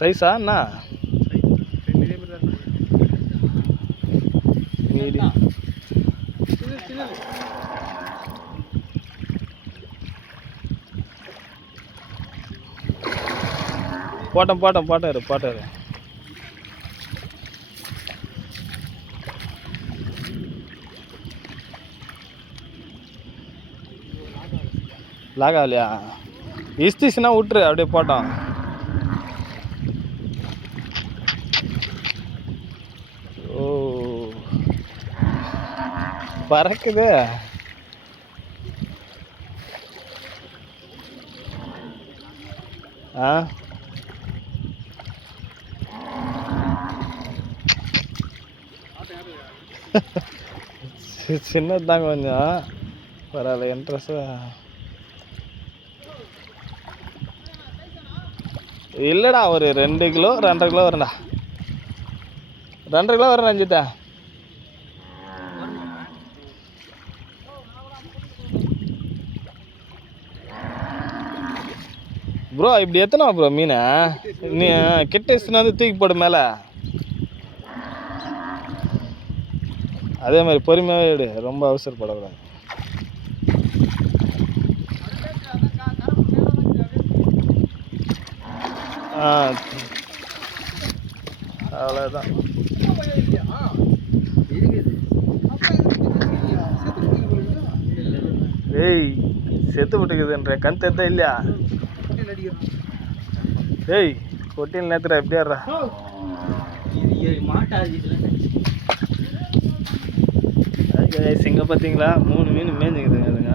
சைஸா என்ன மீடியம்? போட்டாரு லாக் ஆகலையா? இஸ்திச்சுன்னா விட்டுரு, அப்படியே போட்டோம். ஓ பறக்குது. ஆ சின்னது தாங்க கொஞ்சம் பரவாயில்ல. இன்ட்ரெஸ்ட் இல்லைடா, ஒரு 2 கிலோ 2.5 கிலோ வரும்டா. 2.5 கிலோ வரும் ரஞ்சித்தா. ப்ரோ இப்படி எத்தனை ப்ரோ மீனை நீ கிட்ட வச்சுனா வந்து தூக்கி போடு மேலே. அதே மாதிரி பொறுமையாகவே எடு, ரொம்ப அவசரப்படக்கூடாது. அவ்வளோதான். ஏய் செத்து விட்டுக்குதுன்ற கண் தெரிதா இல்லையா? ஏய் கொட்டியில் நேத்துடா எப்படியாடுறா சிங்க பார்த்தீங்களா? 3 மீன் மேய்ஞ்சிக்குதுங்க அதுங்க.